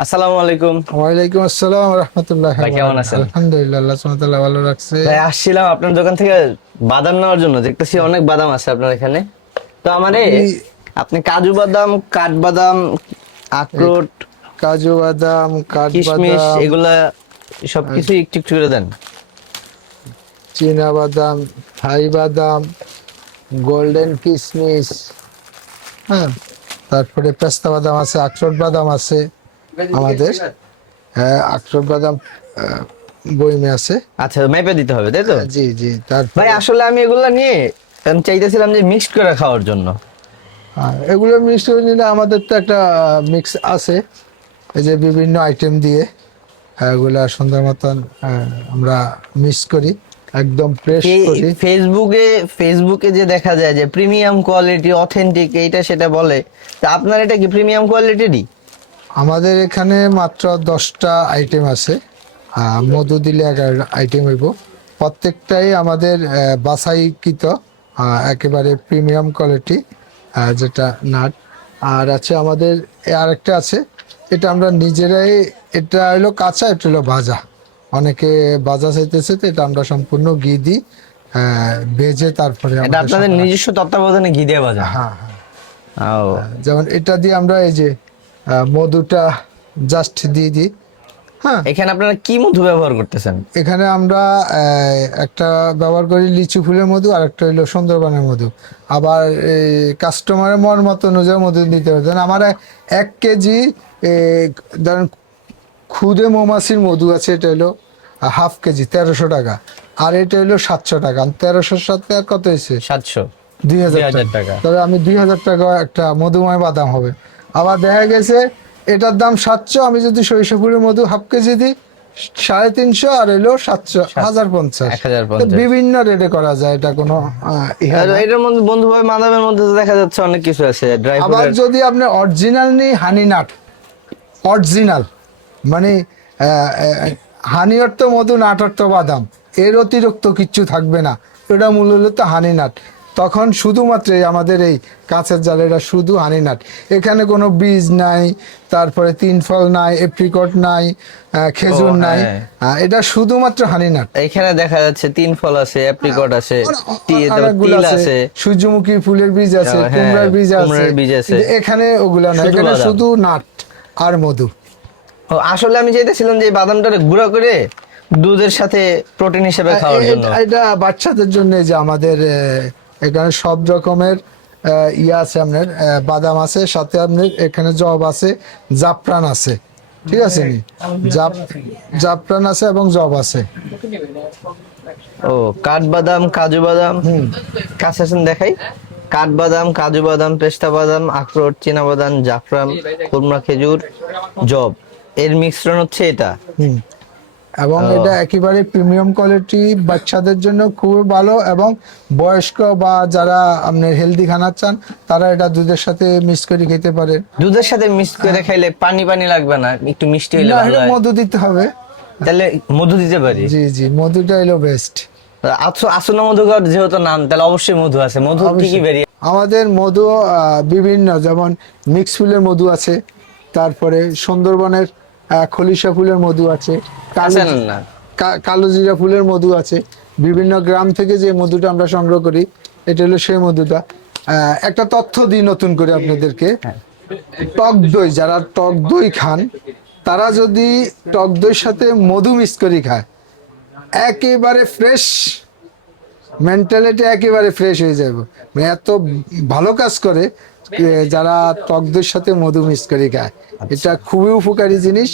আসসালামু আলাইকুম। ওয়ালাইকুম আসসালাম রহমতুল্লাহ ভাই, কেমন আছেন? আলহামদুলিল্লাহ আল্লাহ সুবহানাহু ভালো রাখছে। ভাই আসছিলাম আপনার দোকান থেকে বাদাম নেওয়ার জন্য। দেখতেছি অনেক বাদাম আছে আপনার এখানে। তো আমারে আপনি- কাজু বাদাম কাঠবাদাম আখরোট কাজু বাদাম কাঠবাদাম এগুলা সবকিছু একটু একটু করে দেন। চীনা বাদাম থাই বাদাম গোল্ডেন কিশমিশ হ্যাঁ। তারপরে পেস্তা বাদাম আছে আখরোট বাদাম আছে। আমাদের? হ্যাঁ আখরোট বাদাম বইমে আছে। আচ্ছা মেপে দিতে হবে তাই তো? জি জি তারপরে ভাই আসলে আমি এগুলা নিয়ে আমি চাইতেছিলাম যে মিক্সড করে খাওয়ার জন্য। হ্যাঁ, এগুলো মিষ্টি নিলে আমাদের তো একটা মিক্স আছে। এই যে বিভিন্ন আইটেম দিয়ে হ্যাঁ, এগুলা সুন্দর মতন আমরা মিক্স করি একদম ফ্রেশ করি। ফেসবুকে ফেসবুকে যে দেখা যায় যে প্রিমিয়াম কোয়ালিটি অথেন্টিক এইটা সেটা বলে তা আপনার এটা কি প্রিমিয়াম কোয়ালিটিরই আমাদের এখানে মাত্র দশটা আইটেম আছে। মধু দিলে এগারো আইটেম হইব। প্রত্যেকটাই আমাদের বাছাইকৃত একেবারে প্রিমিয়াম কোয়ালিটি যেটা নাট। আর আছে আমাদের এ আরেকটা আছে। এটা আমরা নিজেরাই এটা হলো কাঁচা এটা হলো ভাজা। অনেকে ভাজা চাইতেছে তো এটা আমরা সম্পূর্ণ ঘি দিই ভেজে তারপরে এটা আপনাদের নিজস্ব তত্ত্বাবধানে ঘি দিয়ে বাজা হ্যাঁ হ্যাঁ। যেমন এটা দিয়ে আমরা এই যে মধুটা জাস্ট দিয়ে দিই। হ্যাঁ। এখানে আপনারা কি মধু ব্যবহার করতেছেন? এখানে আমরা একটা ব্যবহার করি লিচু ফুলের মধু আর একটা হইল সুন্দরবনের মধু। আবার কাস্টমারের মন মতো অনুযায়ী মধু দিতে হবে। আমার এক কেজি ধরেন খুদে মৌমাছির মধু আছে এটা হলো হাফ কেজি তেরোশো টাকা। আর এটা হলো সাতশো টাকা। তেরোশোর সাথে আর কত হয়েছে? সাতশো। দুই হাজার 2000 টাকা। টাকা। তবে আমি দুই হাজার টাকা একটা মধুময় বাদাম হবে। আবার দেখা গেছে এটার দাম সাতশো আমি যদি সরিষা মধু হাফ কেজি দিই সাড়ে তিনশো আর এলো সাতশো হাজার পঞ্চাশ। 1050 বিভিন্ন রেটে করা যায় এটা কোনো। এটার মধ্যে বন্ধু ভাই মাদামের মধ্যে দেখা যাচ্ছে অনেক কিছু আছে আবার যদি আপনি অরিজিনাল নেই হানি নাট অরিজিনাল মানে হানি অর্থ মধু নাট অর্থ বাদাম। এর অতিরিক্ত কিচ্ছু থাকবে না। এটা মূল হলো তো হানি নাট তখন শুধুমাত্র আমাদের এই কাঁচের জাল এটা শুধু হানি নাট এখানে কোনো বীজ নাই তারপরে তিন ফল নাই এপ্রিকট নাই খেজুর নাই। হ্যাঁ। এটা শুধুমাত্র হানি নাট এখানে দেখা যাচ্ছে তিন ফল আছে অ্যাপ্রিকট আছে তিল আছে। সূর্যমুখী ফুলের বীজ আছে হ্যাঁ, কুমড়ার বীজ আছে। এখানে ওগুলা না শুধু এখানে শুধু নাট আর মধু। আসলে আমি চাইতেছিলাম যে বাদামটা গুঁড়া করে দুধের সাথে প্রোটিন হিসেবে খাওয়ার জন্য। এটা- বাচ্চাদের জন্য যে আমাদের এখানে সব রকমের ইয়ে আছে আপনার বাদাম আছে সাথে আপনার এখানে জব আছে জাফরান আছে। ঠিক আছে নি? জাপ জাফরান আছে এবং জব আছে। ও কাঠবাদাম কাজু বাদাম। কাছে আসেন দেখাই। কাঠবাদাম কাজু বাদাম পেস্তা বাদাম আখরোট চীনা বাদাম জাফরান কুমড়া খেজুর জব। এর মিশ্রণ হচ্ছে এটা। হুম। এবং এটা একেবারে প্রিমিয়াম কোয়ালিটি বাচ্চাদের জন্য খুবই ভালো এবং বয়স্ক বা যারা আপনার হেলদি খানা চান তারা এটা দুধের সাথে মিক্স করে খেতে পারে। দুধের সাথে মিক্স করে খাইলে পানি পানি লাগবে না একটু মিষ্টি হইলে না ভালো হয়। মধু দিতে হবে। তাহলে মধু দিতে পারি? জি জি মধুটা হলো বেস্ট আছো আসনা মধুকর যেহেতু নাম তাহলে অবশ্যই মধু আছে। মধু কি কি। বেরিয়ে আমাদের মধু বিভিন্ন যেমন মিক্স ফুলের মধু আছে তারপরে সুন্দরবনের খলিশা ফুলের মধু আছে কালো জিরা ফুলের মধু আছে। বিভিন্ন গ্রাম থেকে যে মধুটা আমরা সংগ্রহ করি এটা হলো সেই মধুটা। একটা তথ্য দিই নতুন করে আপনাদেরকে। টক দই যারা টক দই খান তারা যদি টক দইয়ের সাথে মধু মিক্স করে খায় একেবারে ফ্রেশ মেন্টালিটি একেবারে ফ্রেশ হয়ে যাবে। মানে এত ভালো কাজ করে যারা টক দইয়ের সাথে মধু মিক্স করে খায়। এটা খুবই উপকারী জিনিস।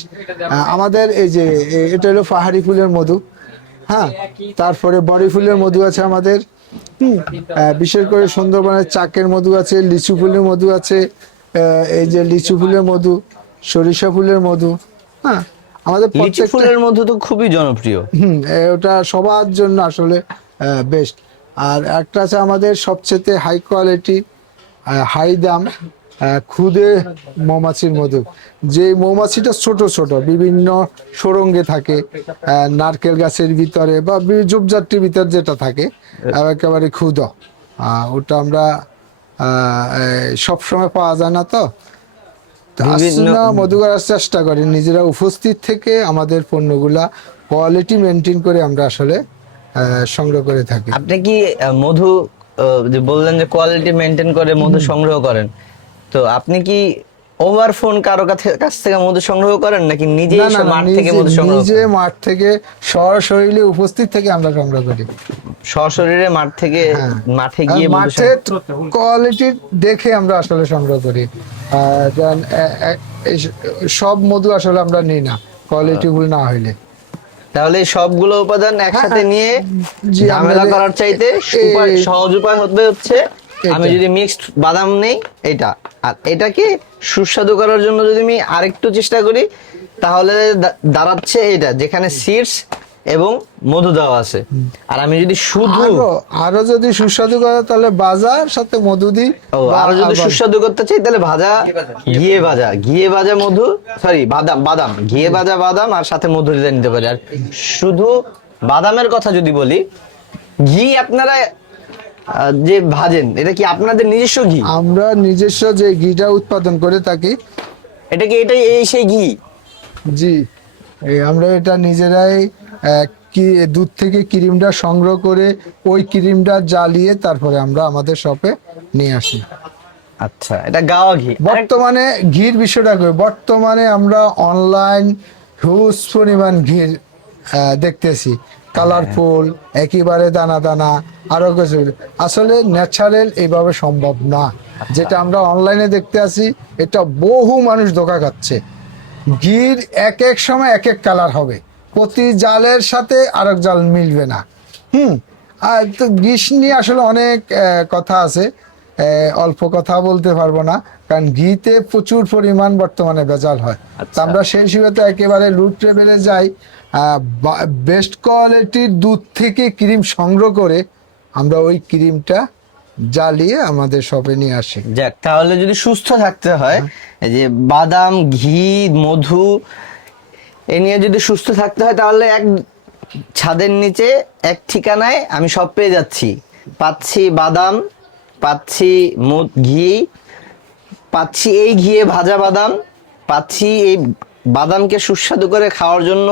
আমাদের এই যে এটা হলো পাহাড়ি ফুলের মধু। হ্যাঁ তারপরে বড়ি ফুলের মধু আছে আমাদের। বিশেষ করে সুন্দরবনের চাকের মধু আছে লিচু ফুলের মধু আছে এই যে লিচু ফুলের মধু সরিষা ফুলের মধু হ্যাঁ আমাদের লিচি প্রত্যেকটা ফুলের মধু তো খুবই জনপ্রিয়। হুম ওটা সবার জন্য আসলে বেস্ট আর একটা আছে আমাদের সবচেয়ে হাই কোয়ালিটি হাই দাম খুদে মৌমাছির মধু। যে মৌমাছিটা ছোট ছোট বিভিন্ন সুরঙ্গে থাকে নারকেল গাছের ভিতরে বা ঝোপঝাড়টির ভিতর যেটা থাকে আহ, একেবারে ক্ষুদ ওটা আমরা সব সময় পাওয়া যায় না তো? মধু করার চেষ্টা করি। নিজেরা উপস্থিত থেকে আমাদের পণ্যগুলা কোয়ালিটি মেনটেন করে আমরা আসলে সংগ্রহ করে থাকি। আপনি কি মধু যে বললেন যে কোয়ালিটি মেনটেন করে মধু সংগ্রহ করেন। তো আপনি কি ওভার ফোন কারও কাছে- কাছ থেকে মধু সংগ্রহ করেন নাকি নিজে মাঠ থেকে মধু সংগ্রহ নিজে মাঠ থেকে সরাসরি উপস্থিত থেকে আমরা সংগ্রহ করি। সশরীরে মাঠ থেকে হ্যাঁ। মাঠে গিয়ে মাঠে কোয়ালিটি দেখে আমরা আসলে সংগ্রহ করি। সব মধু আসলে আমরা নিই না কোয়ালিটি ফুল না হইলে। তাহলে সবগুলো উপাদান একসাথে হ্যাঁ, নিয়ে ঝামেলা করার চাইতে সহজ উপায় হতে হচ্ছে। আমি যদি মিক্সড বাদাম নেই এটা আর এটাকে সুস্বাদু করার জন্য যদি আমি আরেকটু চেষ্টা করি তাহলে দাঁড়াচ্ছে এটা যেখানে সিডস এবং মধু দেওয়া আছে। আর আমি যদি শুধু আরও যদি সুস্বাদু করে তাহলে বাজার সাথে মধু দিই আরও যদি সুস্বাদু করতে চাই তাহলে ভাজা ঘিয়ে ভাজা। ঘিয়ে ভাজা। মধু সরি বাদাম বাদাম। ঘিয়ে ভাজা বাদাম আর সাথে মধু দিয়ে নিতে পারি। আর শুধু বাদামের কথা যদি বলি ঘি আপনারা যে ভাজেন এটা কি আপনাদের নিজস্ব ঘি? আমরা নিজস্ব যে ঘিটা উৎপাদন করে থাকি এটা কি এটাই এই সেই ঘি? জি। এই আমরা এটা নিজেরাই কি দুধ থেকে ক্রিমটা সংগ্রহ করে ওই ক্রিমটা জ্বালিয়ে তারপরে আমরা আমাদের শপে নিয়ে আসি। আচ্ছা এটা গাওয়া ঘি। বর্তমানে ঘির বিষয়টা বর্তমানে আমরা অনলাইন হিউজ পরিমাণ ঘির দেখতেছি। কালারফুল একেবারে দানা দানা আরও কিছু। আসলে ন্যাচারাল এইভাবে সম্ভব না। যেটা আমরা অনলাইনে দেখতে আসি এটা বহু মানুষ ধোকা খাচ্ছে। ঘির এক এক সময় এক এক কালার হবে। প্রতি জালের সাথে আরেক জাল মিলবে না। হুম? আর তো গ্রীষ নিয়ে আসলে অনেক কথা আছে। অল্প কথা বলতে পারব না কারণ ঘিতে প্রচুর পরিমাণ বর্তমানে ভেজাল হয়। তা আমরা সেই হিসেবে তো একেবারে লুট লেভেলে যাই বেস্ট কোয়ালিটির দুধ থেকে ক্রিম সংগ্রহ করে আমরা ওই ক্রিমটা জ্বালিয়ে আমাদের শপে নিয়ে আসি। যাক তাহলে যদি সুস্থ থাকতে হয়। এই যে বাদাম ঘি মধু এ নিয়ে যদি সুস্থ থাকতে হয়, তাহলে এক ছাদের নিচে, এক ঠিকানায় আমি সব পেয়ে যাচ্ছি। পাচ্ছি বাদাম, পাচ্ছি মধ ঘি, পাচ্ছি এই ঘিয়ে ভাজা বাদাম, পাচ্ছি এই বাদামকে সুস্বাদু করে খাওয়ার জন্য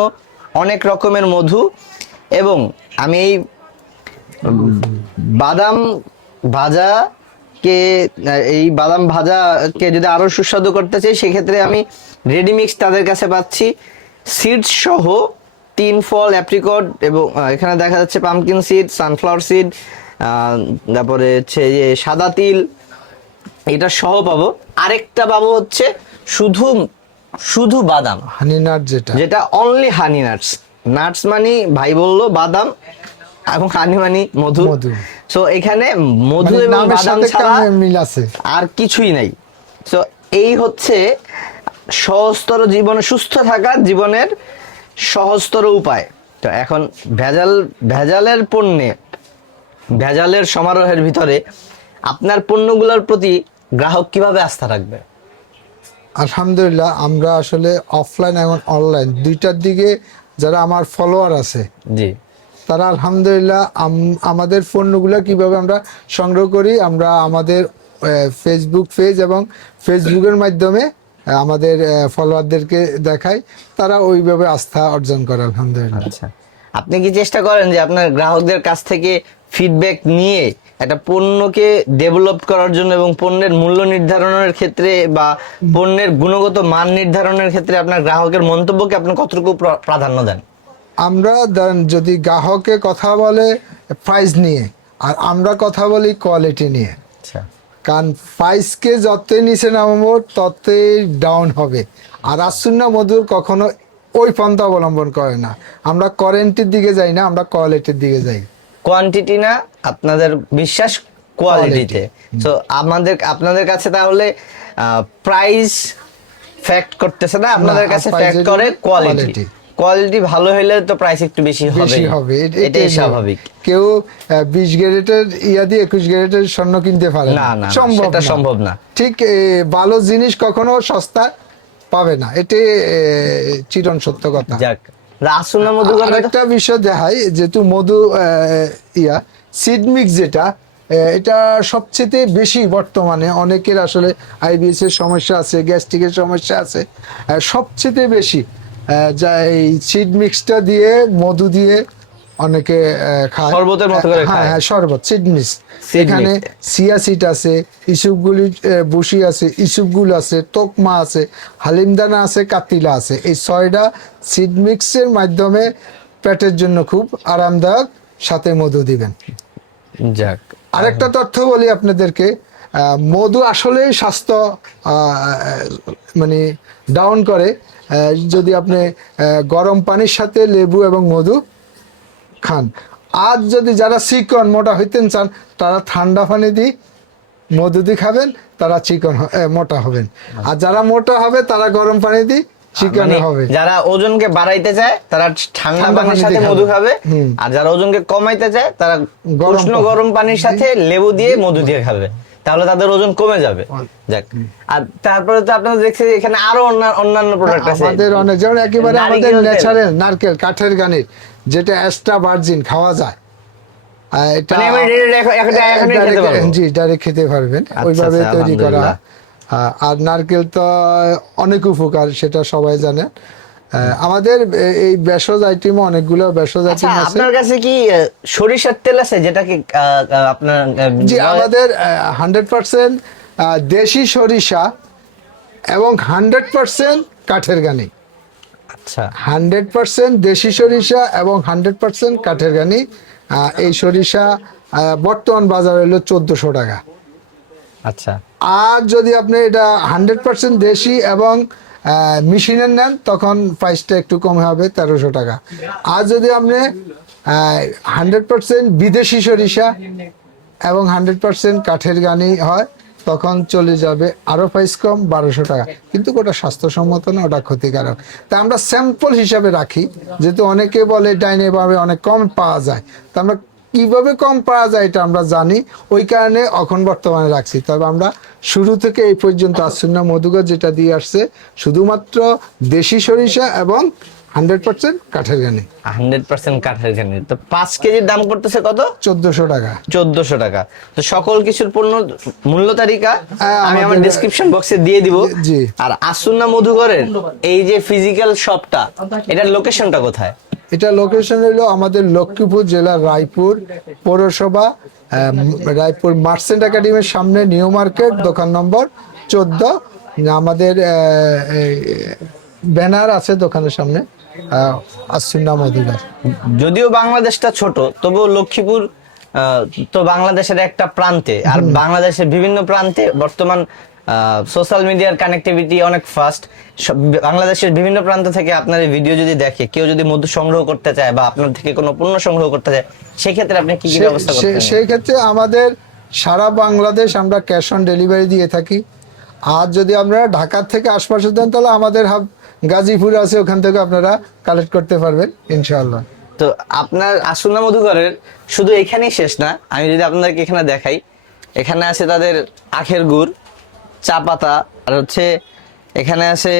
অনেক রকমের মধু এবং আমি এই বাদাম ভাজা কে এই বাদাম ভাজাকে যদি আরও সুস্বাদু করতে চাই, সেক্ষেত্রে আমি রেডি মিক্স তাদের কাছে পাচ্ছি। সিডস সহ তিন ফল অ্যাপ্রিকট এবং এখানে দেখা যাচ্ছে পামকিন সিড সানফ্লাওয়ার সিড তারপরে হচ্ছে যে সাদা তিল এটা সহ পাবো। আরেকটা পাবো হচ্ছে শুধু শুধু বাদাম। হানি নাট যেটা। যেটা অনলি হানি নাটস নাটস মানে ভাই বলল বাদাম এবং হানি মানে মধু। মধু। সো এখানে মধু মানে এবং বাদাম ছাড়া মিল আছে। আর কিছুই নাই। সো এই হচ্ছে সহজতর জীবনে সুস্থ থাকার জীবনের সহজতর উপায়। তো এখন ভেজাল ভেজালের পণ্যে ভেজালের সমারোহের ভিতরে আপনার পণ্যগুলোর প্রতি গ্রাহক কীভাবে আস্থা রাখবে? আলহামদুলিল্লাহ আমরা আসলে অফলাইন এবং অনলাইন দুইটার দিকে যারা আমার ফলোয়ার আছে জি। তারা আলহামদুলিল্লাহ আমাদের পণ্যগুলো কীভাবে আমরা সংগ্রহ করি আমরা আমাদের ফেসবুক পেজ এবং ফেসবুকের মাধ্যমে আমাদের ফলোয়ারদেরকে দেখাই। তারা ওইভাবে আস্থা অর্জন করে আলহামদুলিল্লাহ। আচ্ছা। আপনি কি চেষ্টা করেন যে আপনার গ্রাহকদের কাছ থেকে ফিডব্যাক নিয়ে একটা পণ্যকে ডেভেলপ করার জন্য এবং পণ্যের মূল্য নির্ধারণের ক্ষেত্রে বা পণ্যের গুণগত মান নির্ধারণের ক্ষেত্রে আপনার গ্রাহকের মন্তব্যকে আপনি কতটুকু প্রা- প্রাধান্য দেন? আমরা দেন- যদি গ্রাহকে কথা বলে প্রাইস নিয়ে আর আমরা কথা বলি কোয়ালিটি নিয়ে। আচ্ছা। কারণ প্রাইসকে যতই নিচে নামাবো ততই ডাউন হবে। আর আসুন্না মধুর কখনো ওই পন্থা অবলম্বন করে না। আমরা কোয়ারেন্টির দিকে যাই না আমরা কোয়ালিটির দিকে যাই। কোয়ান্টিটি না আপনাদের বিশ্বাস কোয়ালিটিতে তো আমাদের আপনাদের কাছে তাহলে প্রাইস ফ্যাক্ট করতেছে না? আপনাদের কাছে ফ্যাক্ট করে কোয়ালিটি। কোয়ালিটি ভালো হলে তো প্রাইস একটু বেশি হবে। বেশি হবে। এটাই স্বাভাবিক। কেউ বিশ গ্যারেটের ইয়া দিয়ে একুশ গ্যারেটের স্বর্ণ কিনতে পারে না, সম্ভব না। সম্ভব না। ঠিক ভালো জিনিস কখনো সস্তা পাবে না। এটাই এ, চিরন সত্য কথা। যাক রাসুনা মধু আরেকটা বিষয় দেখাই যেহেতু মধু ইয়া সিড মিক্স যেটা এটা সবচেয়ে বেশি বর্তমানে অনেকের আসলে আইবিএস এর সমস্যা আছে গ্যাস্ট্রিকের সমস্যা আছে সবচেয়ে বেশি। যা এই সিড মিক্সটা দিয়ে মধু দিয়ে অনেকে খায়। শরবতের মতো করে হ্যাঁ হ্যাঁ শরবত সিড মিক্স এখানে। সিয়া সিট আছে ইসুপগুলি বুসি আছে ইসুপগুল আছে তোকমা আছে হালিমদানা আছে কাতিলা আছে। এই ছয়টা সিড মিক্সের মাধ্যমে পেটের জন্য খুব আরামদায়ক সাথে মধু দিবেন। যাক। আরেকটা তথ্য বলি আপনাদেরকে মধু আসলেই স্বাস্থ্য মানে ডাউন করে। যদি আপনি গরম পানির সাথে লেবু এবং মধু খান। আজ যদি যারা চিকন মোটা হইতেন চান তারা ঠান্ডা পানি দিয়ে মধু দিয়ে খাবেন তারা চিকন মোটা হবেন। আর যারা মোটা হবে তারা গরম পানি দিয়ে চিকন মানে হবে। যারা ওজনকে বাড়াইতে চায় তারা ঠান্ডা পানির সাথে মধু খাবে। আর যারা ওজনকে কমাইতে চায় তারা উষ্ণ গরম পানির সাথে লেবু দিয়ে মধু দিয়ে খাবে। তাহলে তাদের ওজন কমে যাবে। যাক। আর তারপরে তো আপনারা দেখছেন এখানে আরও অন্যান্য প্রোডাক্ট আছে। আমাদের অনেক যেমন একেবারে আমাদের ন্যাচারাল নারকেল কাঠের গানের যেটা এক্সট্রা ভার্জিন খাওয়া যায়। আর এটা আমি direct এখন- এখন- এখনই খেতে জি ডাইরেক্ট খেতে পারবেন। ওইভাবে তৈরি করা। আর নারকেল তো অনেক উপকার সেটা সবাই জানে। আমাদের এই ভেষজ আইটেম অনেকগুলো ভেষজ আচ্ছা আইটেম আছে। আপনার কাছে কি সরিষার তেল আছে যেটা কি আপনার জি আমাদের হান্ড্রেড পার্সেন্ট দেশি সরিষা এবং হান্ড্রেড পার্সেন্ট কাঠের গানি। আচ্ছা। হান্ড্রেড পার্সেন্ট দেশি সরিষা এবং হান্ড্রেড পার্সেন্ট কাঠের গানি। এই সরিষা বর্তমান বাজার হলো চোদ্দশো টাকা। আচ্ছা। আর যদি আপনি এটা হান্ড্রেড পার্সেন্ট দেশি এবং মেশিনের নেন, তখন প্রাইসটা একটু কম হবে, তেরোশো টাকা। আর যদি আপনি হান্ড্রেড পার্সেন্ট বিদেশি সরিষা এবং হান্ড্রেড পার্সেন্ট কাঠের গানি হয়, তখন চলে যাবে আরও প্রাইস কম, বারোশো টাকা। কিন্তু ওটা স্বাস্থ্যসম্মত না, ওটা ক্ষতিকারক। তা আমরা স্যাম্পল হিসাবে রাখি, যেহেতু অনেকে বলে ডাইনে ভাবে অনেক কম পাওয়া যায়। তা আমরা কীভাবে কম পাওয়া যায় এটা আমরা জানি। ওই কারণে এখন বর্তমানে রাখছি। তবে আমরা শুরু থেকে এই পর্যন্ত আসুন্না মধুকর যেটা দিয়ে আসছে শুধুমাত্র দেশি সরিষা এবং হান্ড্রেড পার্সেন্ট কাঠের গানি হান্ড্রেড পার্সেন্ট কাঠের গানি তো পাঁচ কেজির দাম করতেছে কত? চোদ্দশো টাকা। চোদ্দশো টাকা। তো সকল কিছুর পণ্য মূল্য তালিকা হ্যাঁ, আমি আমার ডিসক্রিপশন বক্সে দিয়ে দিব। জি। আর আসুন্না মধুকরের এই যে ফিজিক্যাল শপটা এটার লোকেশনটা কোথায়? এটা লোকেশন হলো আমাদের লক্ষ্মীপুর জেলার রায়পুর পৌরসভা রায়পুর মার্চেন্ট একাডেমির সামনে নিউ মার্কেট দোকান নম্বর চোদ্দ। আমাদের ব্যানার আছে দোকানের সামনে আসুন্না মধুগার যদিও বাংলাদেশটা ছোট তবুও লক্ষ্মীপুর তো বাংলাদেশের একটা প্রান্তে আর বাংলাদেশের বিভিন্ন প্রান্তে বর্তমান সোশ্যাল মিডিয়ার কানেক্টিভিটি অনেক ফাস্ট বাংলাদেশের বিভিন্ন প্রান্ত থেকে আপনার এই ভিডিও যদি দেখে কেউ যদি মধু সংগ্রহ করতে চায় বা আপনার থেকে কোনো পণ্য সংগ্রহ করতে চায় সেক্ষেত্রে আপনি কি কি ব্যবস্থা করতে সেই ক্ষেত্রে আমাদের সারা বাংলাদেশ আমরা ক্যাশ অন ডেলিভারি দিয়ে থাকি। আর যদি আপনারা ঢাকার থেকে আশপাশে দেন তাহলে আমাদের হাব গাজীপুর আছে ওখান থেকে আপনারা কালেক্ট করতে পারবেন ইনশাআল্লাহ। তো আপনার আসুনা মধুকরের শুধু এখানেই শেষ না আমি যদি আপনাদেরকে এখানে দেখাই এখানে আছে তাদের আখের গুড়। চা পাতা আর হচ্ছে এখানে আছে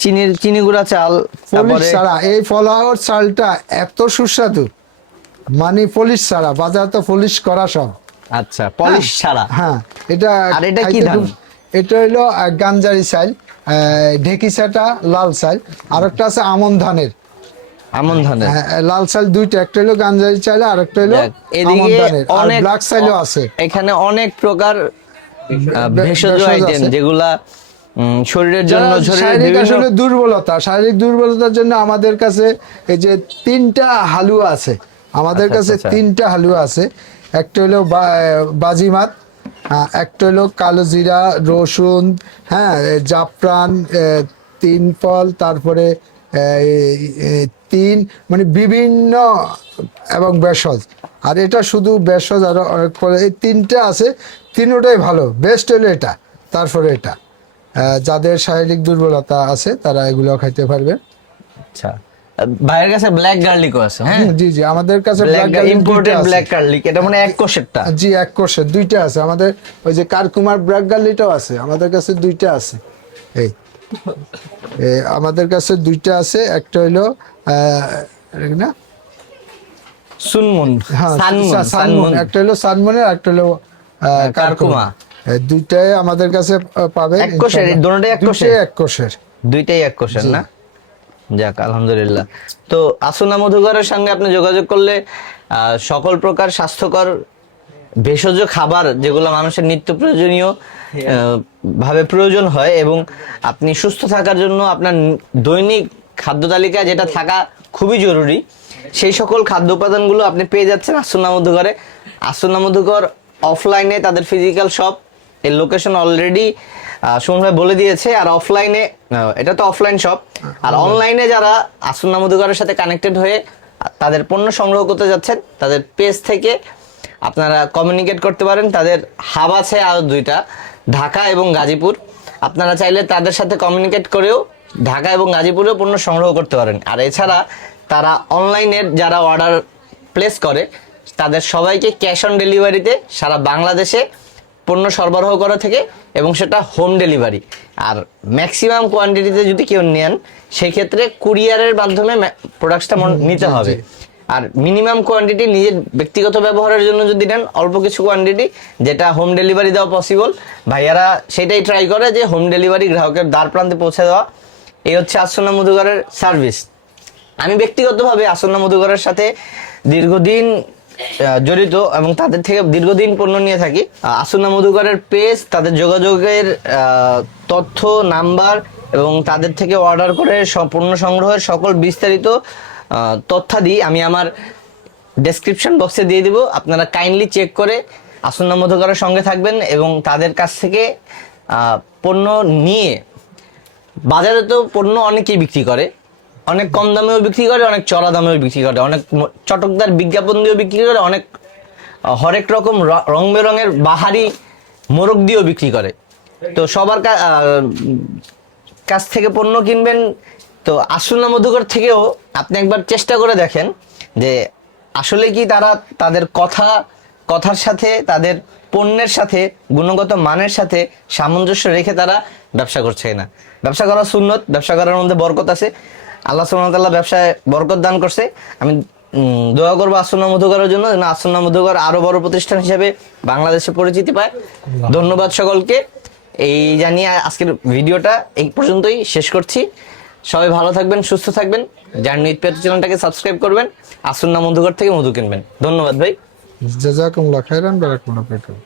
চিনির চিনি গুঁড়া চাল তারপরে ছাড়া এই ফলাওয়ার চালটা এত সুস্বাদু। মানে পলিশ ছাড়া বাজার তো পলিশ করা সব। আচ্ছা পলিশ ছাড়া? হ্যাঁ এটা আর এটা কি ধান? এটা হলো গাঞ্জারি চাল ঢেকি চাটা লাল চাল। আর একটা আছে আমন ধানের। আমন ধানের? হ্যাঁ, লাল চাল দুইটা একটা হলো গাঞ্জারি চাল আর একটা হলো আমন এদিকে ধানের। অনেক ব্ল্যাক চাইলও আছে। এখানে অনেক প্রকার ভেষজ আইটেম যেগুলা শরীরের জন্য শারীরিক আসলে দুর্বলতা শারীরিক দুর্বলতার জন্য আমাদের কাছে এই যে তিনটা হালুয়া আছে আমাদের আচ্ছা, কাছে আচ্ছা। তিনটা হালুয়া আছে একটা হলো বাজিমাত একটা হলো কালো জিরা রসুন হ্যাঁ জাফরান তিন ফল তারপরে তিন মানে বিভিন্ন এবং ভেষজ। আর এটা শুধু ভেষজ আর অনেক এই তিনটা আছে তিনটাই ভালো। বেস্ট হলো এটা তারপরে এটা। যাদের শারীরিক দুর্বলতা আছে তারা এগুলো খাইতে পারবে। আচ্ছা। ভাইয়ের কাছে ব্ল্যাক গার্লিকও আছে হ্যাঁ? জি জি আমাদের কাছে garlic ইম্পোর্টেড ব্ল্যাক গার্লিক এটা মানে এক কোষেরটা। জি এক কোষের দুইটা আছে। আমাদের ওই যে কারকুমার ব্ল্যাক গার্লিটাও আছে আমাদের কাছে দুইটা আছে। এই আমাদের কাছে দুইটা আছে একটা হইল আহ, না? সুনমুন। হ্যাঁ সানমুন একটা হলো সানমুনের একটা হলো কারকুমা। কারকুমা। দুইটাই আমাদের কাছে এক কোষের, এক কোষের? এক কোষের। দুইটাই এক না? যাক আলহামদুলিল্লাহ। তো আসুনা মধুকরের সঙ্গে আপনি যোগাযোগ করলে আহ, সকল প্রকার স্বাস্থ্যকর ভেষজ খাবার যেগুলো মানুষের নিত্য প্রয়োজনীয় আহ, ভাবে প্রয়োজন হয় এবং আপনি সুস্থ থাকার জন্য আপনার দৈনিক খাদ্য তালিকায় যেটা থাকা খুবই জরুরি, সেই সকল খাদ্য উপাদানগুলো আপনি পেয়ে যাচ্ছেন আসুনা মধুকরে আসুনা মধুকর অফলাইনে তাদের ফিজিক্যাল শপ এর লোকেশন অলরেডি সুমন বলে দিয়েছে, আর অফলাইনে এটা তো অফলাইন শপ আর অনলাইনে যারা আসুন্না মধুকরের সাথে কানেক্টেড হয়ে তাদের পণ্য সংগ্রহ করতে যাচ্ছেন, তাদের পেজ থেকে আপনারা কমিউনিকেট করতে পারেন, তাদের হাব আছে আরও দুইটা, ঢাকা এবং গাজীপুর। আপনারা চাইলে তাদের সাথে কমিউনিকেট করেও ঢাকা এবং গাজীপুরেও পণ্য সংগ্রহ করতে পারেন। আর এছাড়া তারা অনলাইনের যারা অর্ডার প্লেস করে তাদের সবাইকে ক্যাশ অন ডেলিভারিতে সারা বাংলাদেশে পণ্য সরবরাহ করা থেকে এবং সেটা হোম ডেলিভারি আর ম্যাক্সিমাম কোয়ান্টিটিতে যদি কেউ নেন সেক্ষেত্রে কুরিয়ারের মাধ্যমে প্রোডাক্টসটা নিতে হবে। আর মিনিমাম কোয়ান্টিটি নিজের ব্যক্তিগত ব্যবহারের জন্য যদি নেন অল্প কিছু কোয়ান্টিটি যেটা হোম ডেলিভারি দেওয়া পসিবল ভাইয়ারা সেটাই ট্রাই করে যে হোম ডেলিভারি গ্রাহকের দ্বার প্রান্তে পৌঁছে দেওয়া এই হচ্ছে আসন্ন মধুকরের সার্ভিস আমি ব্যক্তিগতভাবে আসন্ন মধুকরের সাথে দীর্ঘদিন জড়িত এবং তাদের থেকে দীর্ঘদিন পণ্য নিয়ে থাকি। আসন্ন মধুকরের পেজ তাদের যোগাযোগের তথ্য নাম্বার এবং তাদের থেকে অর্ডার করে পণ্য সংগ্রহের সকল বিস্তারিত তথ্যাদি আমি আমার ডেসক্রিপশন বক্সে দিয়ে দিব। আপনারা কাইন্ডলি চেক করে আসন্ন মধুকরের সঙ্গে থাকবেন এবং তাদের কাছ থেকে পণ্য নিয়ে বাজারে তো পণ্য অনেকেই বিক্রি করে। অনেক কম দামেও বিক্রি করে, অনেক চড়া দামেও বিক্রি করে। অনেক চটকদার বিজ্ঞাপন দিয়েও বিক্রি করে, অনেক হরেক রকম র- বেরঙের বাহারি মোরগ দিয়েও বিক্রি করে। তো সবার কাছ থেকে পণ্য কিনবেন। তো আসুনা মধুকর থেকেও আপনি একবার চেষ্টা করে দেখেন যে আসলে কি তারা তাদের কথা, কথার সাথে তাদের পণ্যের সাথে গুণগত মানের সাথে সামঞ্জস্য রেখে তারা ব্যবসা করছে কিনা। ব্যবসা করা সুন্নত ব্যবসা করার মধ্যে বরকত আছে। আল্লাহ সুবহানাহু ব্যবসায় বরকত দান করছে। আমি দোয়া করব আসন্না মধুকরের জন্য যেন আসন্না মধুকর আরও বড় প্রতিষ্ঠান হিসেবে বাংলাদেশে পরিচিতি পায়। ধন্যবাদ সকলকে। এই জানিয়ে আজকের ভিডিওটা এই পর্যন্তই শেষ করছি। সবাই ভালো থাকবেন সুস্থ থাকবেন। জার্নি পেট চ্যানেলটাকে সাবস্ক্রাইব করবেন। আসন্না মধুকর থেকে মধু কিনবেন। ধন্যবাদ ভাই। জাজাকুমুল্লাহ খাইরান বারাকুল্লাহ ফিকুম